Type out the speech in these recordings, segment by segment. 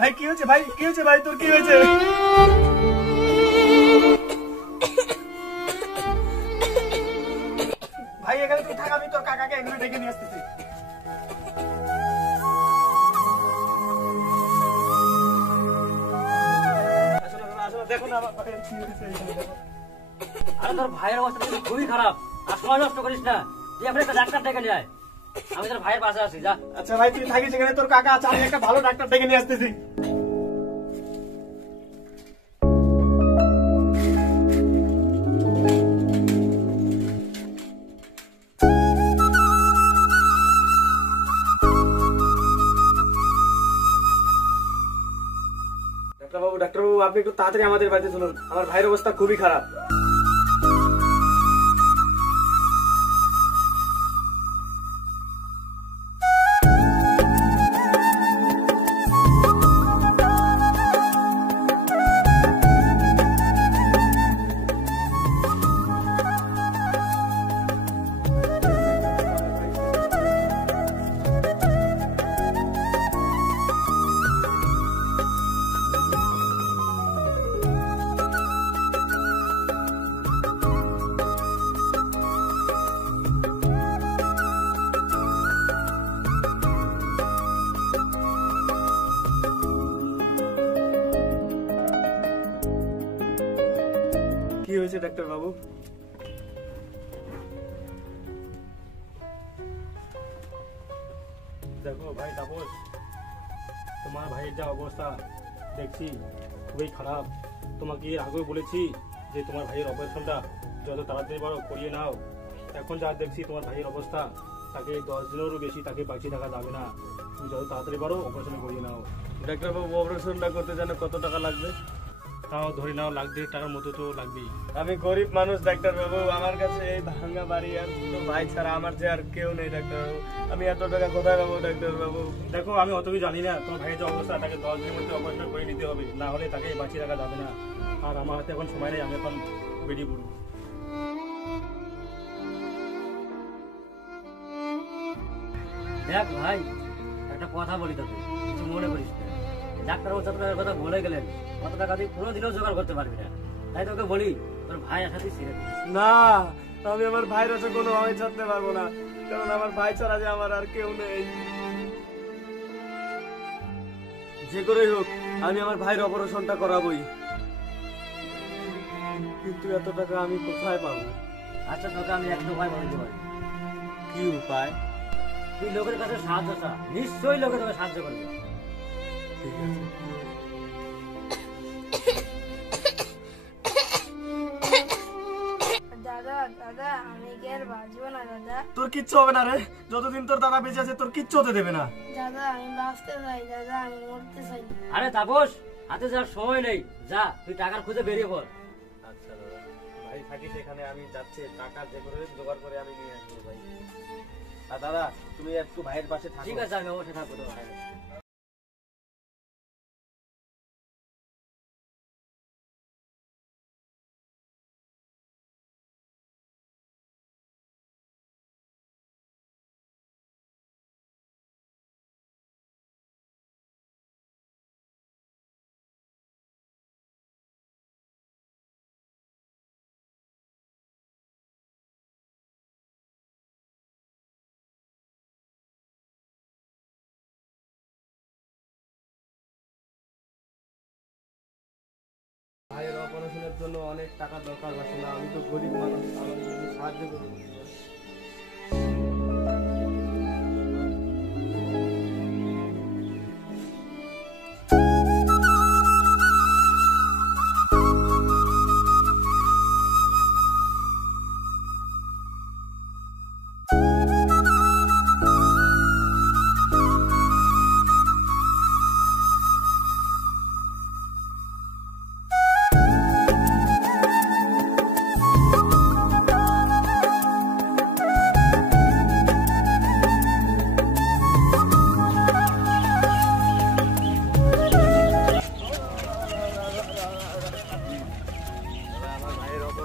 ভাই কি হয়েছে ভাই, কি হয়েছে ভাই, তোর কি হয়েছে? ভাই এখানে তুই থাক, আমি তোর কাকাকে এখানে ডেকে নিয়ে আসতেছি। দেখো না আমার ভাইয়ের কি হয়েছে। আরে তোর ভাইয়ের অবস্থা কিন্তু খুবই খারাপ, আর সময় নষ্ট করিস না, তুই এখন একটা ডাক্তার ডেকে নিয়ে আয়। আমি তোর ভাইয়ের পাশে আছি, যা। আচ্ছা ভাই তুই থাকিস এখানে, তোর কাকা আছে, আমি একটা ভালো ডাক্তার ডেকে নিয়ে আসতেছি। ডাক্তারবাবু, ডাক্তারবাবু আপনি একটু তাড়াতাড়ি আমাদের বাড়িতে চলুন, আমার ভাইয়ের অবস্থা খুবই খারাপ। কি হয়েছে ডাক্তার বাবু? দেখো ভাই তাপস, তোমার ভাইয়ের যা অবস্থা দেখছি খুবই খারাপ। তোমাকে এর আগেও বলেছি যে তোমার ভাইয়ের অপারেশনটা যত তাড়াতাড়ি পারো করিয়ে নাও। এখন যা দেখছি তোমার ভাইয়ের অবস্থা, তাকে 10 দিনেরও বেশি তাকে বাঁচিয়ে থাকা যাবে না। তুমি যত তাড়াতাড়ি পারো অপারেশন করিয়ে নাও। ডাক্তার বাবু অপারেশনটা করতে জানো কত টাকা লাগবে? তাও ধরে নাও লাখ-দেড় টাকার মতো তো লাগবেই। আমি গরিব মানুষ ডাক্তার বাবু, আমার কাছে এই ভাঙা বাড়ি আর দুটো ভাই ছাড়া আমার যে আর কেউ নেই ডাক্তার বাবু। আমি এত টাকা কোথায় পাবো ডাক্তার বাবু? দেখো আমি অত কিছু জানি না, তোমার ভাইয়ের যে অবস্থা তাকে 10 দিনের মধ্যে অপারেশন করে নিতে হবে, না হলে তাকে বাঁচিয়ে রাখা যাবে না। আর আমার হাতে এখন সময় নেই, আমি এখন বেরিয়ে পড়বো। দেখ ভাই, একটা কথা বলি তোকে, কিছু মনে করিস না। ডাক্তারবাবু যত টাকার কথা বলে গেলেন, কত টাকা তুই কোনোদিনও জোগাড় করতে পারবি না। তাই তোকে বলি, তোর ভাই আসাতেই ছেড়ে দিবি। না, আমি আমার ভাইয়ের কাছে কোনোভাবে ছাড়তে পারবো না, কারণ আমার ভাই ছাড়া যে আমার আর কেউ নেই। যে করেই হোক আমি আমার ভাইয়ের অপারেশনটা করাবোই, কিন্তু এত টাকা আমি কোথায় পাবো? আচ্ছা তোকে আমি একটা উপায় বলতে পারি। কি উপায়? তুই লোকের কাছে সাহায্য চা, নিশ্চয়ই লোকে তোকে সাহায্য করবে। ঠিক আছে। দাদা দাদা আমি কি আর বাঁচবো না দাদা? তোর কিচ্ছু হবে না রে, যতদিন তোর দাদা বেঁচে আছে তোর কিচ্ছু হতে দেবে না। দাদা আমি বাঁচতে চাই দাদা, আমি মরতে চাই না। আরে তাপস, হাতে যাওয়ার সময় নেই, যা তুই টাকার খুঁজে বেরিয়ে পড়। আচ্ছা দাদা, ভাই থাকিস এখানে, আমি যাচ্ছি, টাকা যে করে জোগাড় করে আমি নিয়ে আসবো ভাই। আর দাদা তুমি একটু ভাইয়ের পাশে থাকো। ঠিক আছে, আমি অবশ্যই থাকবো তোর ভাইয়ের। ভাইয়ের অপারেশনের জন্য অনেক টাকা দরকার আছে না, আমি তো গরিব মানুষ, আমাকে যদি সাহায্য করুন।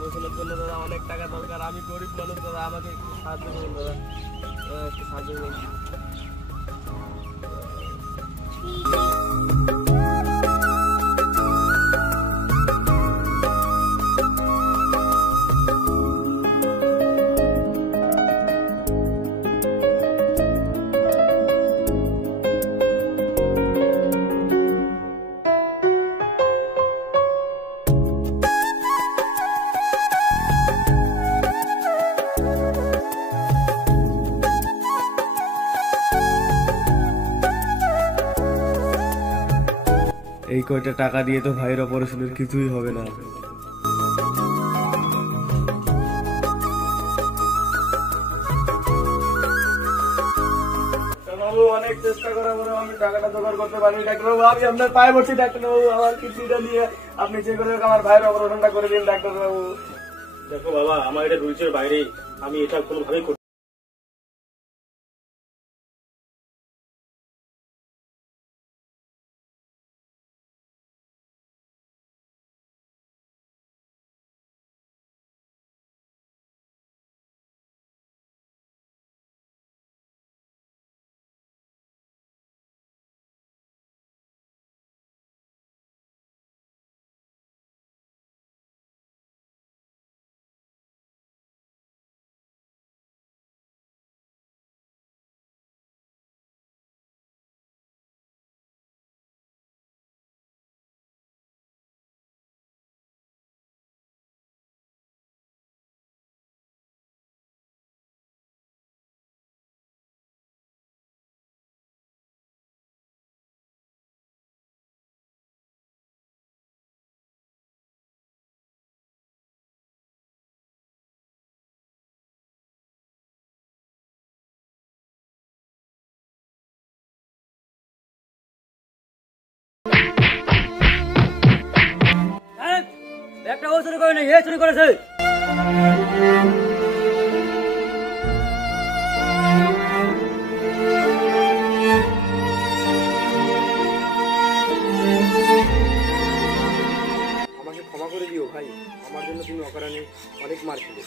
অপারেশনের জন্য দাদা অনেক টাকা দরকার, আমি গরিব মানুষ দাদা, আমাকে একটু সাহায্য করুন দাদা, একটু সাহায্য করুন। এই কয়টা টাকা দিয়ে তো ভাইয়ের অপারেশনের কিছুই হবে না। ডাক্তারবাবু অনেক চেষ্টা করার পরে আমি টাকাটা জোগাড় করতে পারিনি। ডাক্তারবাবু আমি আপনার পায়ে পড়ছি ডাক্তারবাবু, আমার কিডনিটা নিয়ে আপনি যে করে হোক আমার ভাইয়ের অপারেশনটা করে দিন ডাক্তারবাবু। দেখো বাবা, আমার এটা রুলসের বাইরে, আমি এটা কোনোভাবেই করতে একটা ও চুরি করে নেই, এ চুরি করেছে। আমাকে ক্ষমা করে দিও ভাই, আমার জন্য তুমি অকারণে অনেক মার খেলে।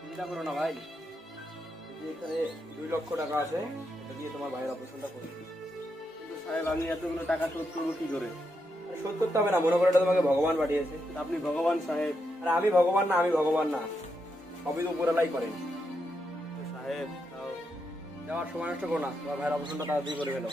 চিন্তা করো না ভাই, এখানে 2 লক্ষ টাকা আছে, এটা দিয়ে তোমার ভাইয়ের অপারেশনটা করে দিই। কিন্তু সাহেব আমি এতগুলো টাকা শোধ করবো কি করে? শোধ করতে হবে না, মনে করো এটা তোমাকে ভগবান পাঠিয়েছে। আপনি ভগবান সাহেব? আরে আমি ভগবান না, আমি ভগবান না, সবই তো উপরালাই করেন সাহেব। যাওয়ার সময় নষ্ট করো না, তোমার ভাইয়ের অপারেশনটা তাড়াতাড়ি করে ফেলো।